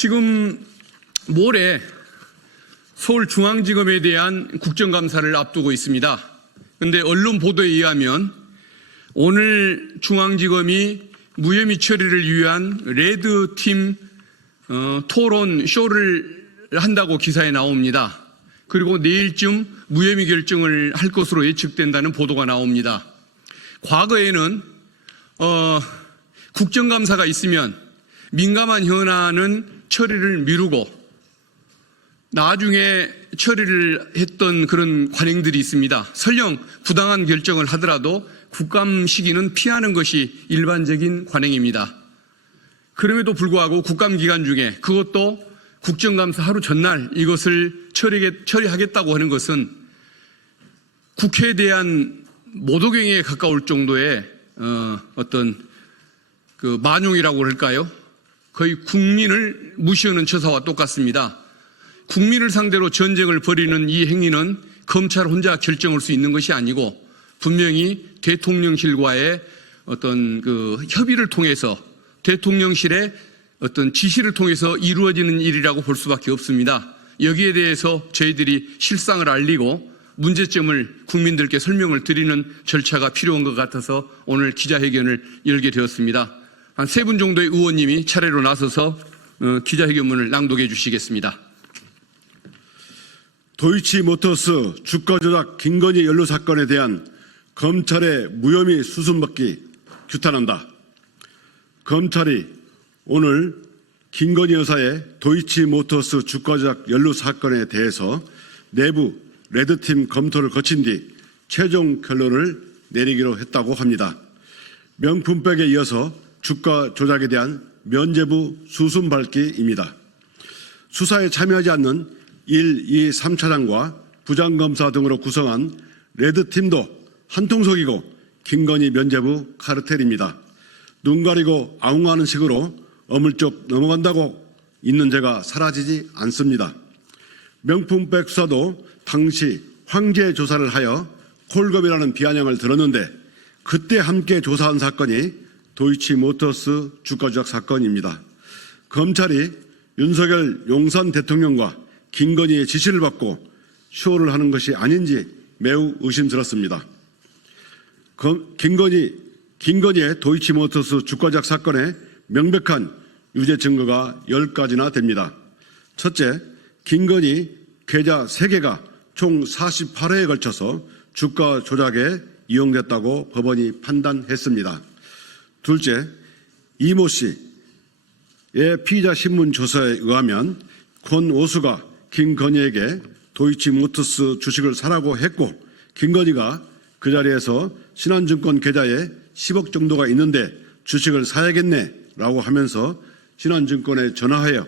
지금 모레 서울중앙지검에 대한 국정감사를 앞두고 있습니다. 그런데 언론 보도에 의하면 오늘 중앙지검이 무혐의 처리를 위한 레드팀 토론 쇼를 한다고 기사에 나옵니다. 그리고 내일쯤 무혐의 결정을 할 것으로 예측된다는 보도가 나옵니다. 과거에는 국정감사가 있으면 민감한 현안은 처리를 미루고 나중에 처리를 했던 그런 관행들이 있습니다. 설령 부당한 결정을 하더라도 국감 시기는 피하는 것이 일반적인 관행입니다. 그럼에도 불구하고 국감 기간 중에 그것도 국정감사 하루 전날 이것을 처리하겠다고 하는 것은 국회에 대한 모독행위에 가까울 정도의 어떤 그 만용이라고 할까요? 거의 국민을 무시하는 처사와 똑같습니다. 국민을 상대로 전쟁을 벌이는 이 행위는 검찰 혼자 결정할 수 있는 것이 아니고 분명히 대통령실과의 어떤 그 협의를 통해서 대통령실의 어떤 지시를 통해서 이루어지는 일이라고 볼 수밖에 없습니다. 여기에 대해서 저희들이 실상을 알리고 문제점을 국민들께 설명을 드리는 절차가 필요한 것 같아서 오늘 기자회견을 열게 되었습니다. 한 3분 정도의 의원님이 차례로 나서서 기자회견문을 낭독해 주시겠습니다. 도이치모터스 주가 조작 김건희 연루 사건에 대한 검찰의 무혐의 수순받기 규탄한다. 검찰이 오늘 김건희 여사의 도이치모터스 주가 조작 연루 사건에 대해서 내부 레드팀 검토를 거친 뒤 최종 결론을 내리기로 했다고 합니다. 명품백에 이어서 주가 조작에 대한 면죄부 수순밟기입니다. 수사에 참여하지 않는 1, 2, 3차장과 부장검사 등으로 구성한 레드팀도 한통속이고 김건희 면죄부 카르텔입니다. 눈 가리고 아웅하는 식으로 어물쩍 넘어간다고 있는 죄가 사라지지 않습니다. 명품백 수사도 당시 황제 조사를 하여 콜검이라는 비아냥을 들었는데 그때 함께 조사한 사건이 도이치모터스 주가 조작 사건입니다. 검찰이 윤석열 용산 대통령과 김건희의 지시를 받고 쇼를 하는 것이 아닌지 매우 의심스럽습니다. 김건희의 도이치모터스 주가 조작 사건에 명백한 유죄 증거가 10가지나 됩니다. 첫째, 김건희 계좌 3개가 총 48회에 걸쳐서 주가 조작에 이용됐다고 법원이 판단했습니다. 둘째, 이모 씨의 피의자 신문 조사에 의하면 권 오수가 김건희에게 도이치모터스 주식을 사라고 했고 김건희가 그 자리에서 신한증권 계좌에 10억 정도가 있는데 주식을 사야겠네 라고 하면서 신한증권에 전화하여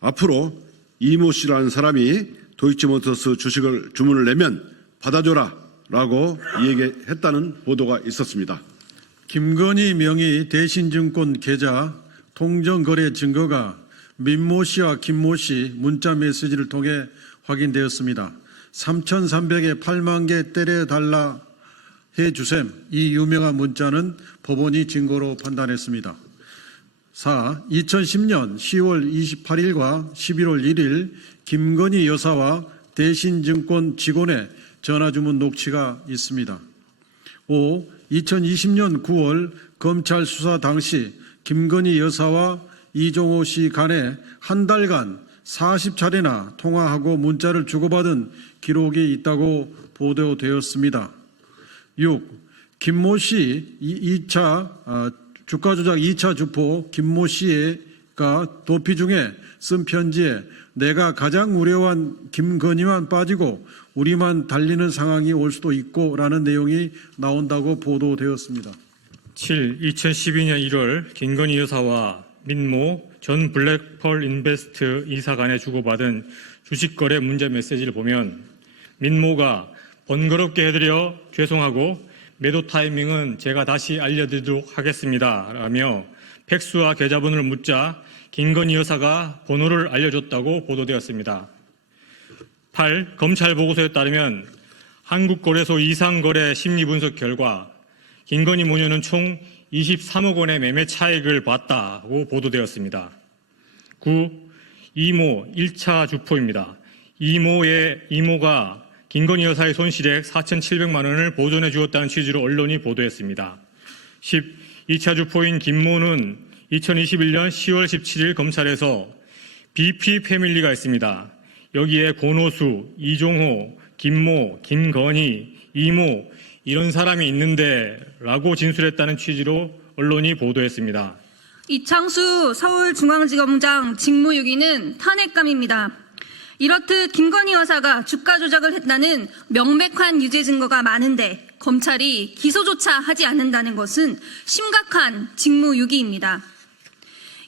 앞으로 이모 씨라는 사람이 도이치모터스 주식을 주문을 내면 받아줘라 라고 얘기했다는 보도가 있었습니다. 김건희 명의 대신증권 계좌 통정거래 증거가 민모 씨와 김모 씨 문자 메시지를 통해 확인되었습니다. 3,300에 8만 개 때려달라 해주셈. 이 유명한 문자는 법원이 증거로 판단했습니다. 4. 2010년 10월 28일과 11월 1일 김건희 여사와 대신증권 직원의 전화주문 녹취가 있습니다. 5. 2020년 9월 검찰 수사 당시 김건희 여사와 이종호 씨 간에 한 달간 40차례나 통화하고 문자를 주고받은 기록이 있다고 보도되었습니다. 6. 김모 씨 2차 주가 조작 2차 주포 김모 씨가 도피 중에 쓴 편지에 내가 가장 우려한 김건희만 빠지고 우리만 달리는 상황이 올 수도 있고 라는 내용이 나온다고 보도되었습니다. 7. 2012년 1월 김건희 여사와 민모 전 블랙펄 인베스트 이사 간에 주고받은 주식거래 문자 메시지를 보면 민모가 번거롭게 해드려 죄송하고 매도 타이밍은 제가 다시 알려드리도록 하겠습니다 라며 팩스와 계좌번호를 묻자 김건희 여사가 번호를 알려줬다고 보도되었습니다. 8. 검찰 보고서에 따르면 한국거래소 이상거래 심리분석 결과 김건희 모녀는 총 23억 원의 매매 차익을 봤다고 보도되었습니다. 9. 이모 1차 주포입니다. 이모가 김건희 여사의 손실액 4,700만 원을 보존해 주었다는 취지로 언론이 보도했습니다. 2차 주포인 김모는 2021년 10월 17일 검찰에서 BP 패밀리가 있습니다. 여기에 권오수, 이종호, 김모, 김건희, 이모 이런 사람이 있는데 라고 진술했다는 취지로 언론이 보도했습니다. 이창수 서울중앙지검장 직무유기는 탄핵감입니다. 이렇듯 김건희 여사가 주가 조작을 했다는 명백한 유죄 증거가 많은데 검찰이 기소조차 하지 않는다는 것은 심각한 직무유기입니다.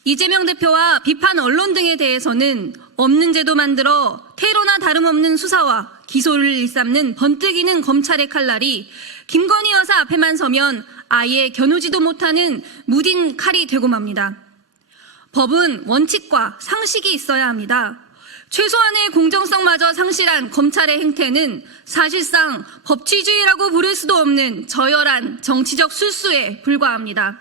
이재명 대표와 비판 언론 등에 대해서는 없는 제도 만들어 테러나 다름없는 수사와 기소를 일삼는 번뜩이는 검찰의 칼날이 김건희 여사 앞에만 서면 아예 겨누지도 못하는 무딘 칼이 되고 맙니다. 법은 원칙과 상식이 있어야 합니다. 최소한의 공정성마저 상실한 검찰의 행태는 사실상 법치주의라고 부를 수도 없는 저열한 정치적 술수에 불과합니다.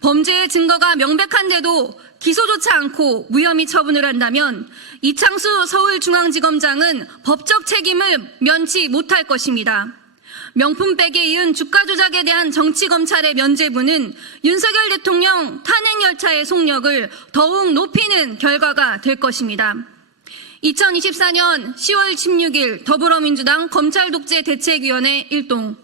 범죄의 증거가 명백한데도 기소조차 않고 무혐의 처분을 한다면 이창수 서울중앙지검장은 법적 책임을 면치 못할 것입니다. 명품백에 이은 주가 조작에 대한 정치검찰의 면죄부는 윤석열 대통령 탄핵 열차의 속력을 더욱 높이는 결과가 될 것입니다. 2024년 10월 16일 더불어민주당 검찰독재대책위원회 1동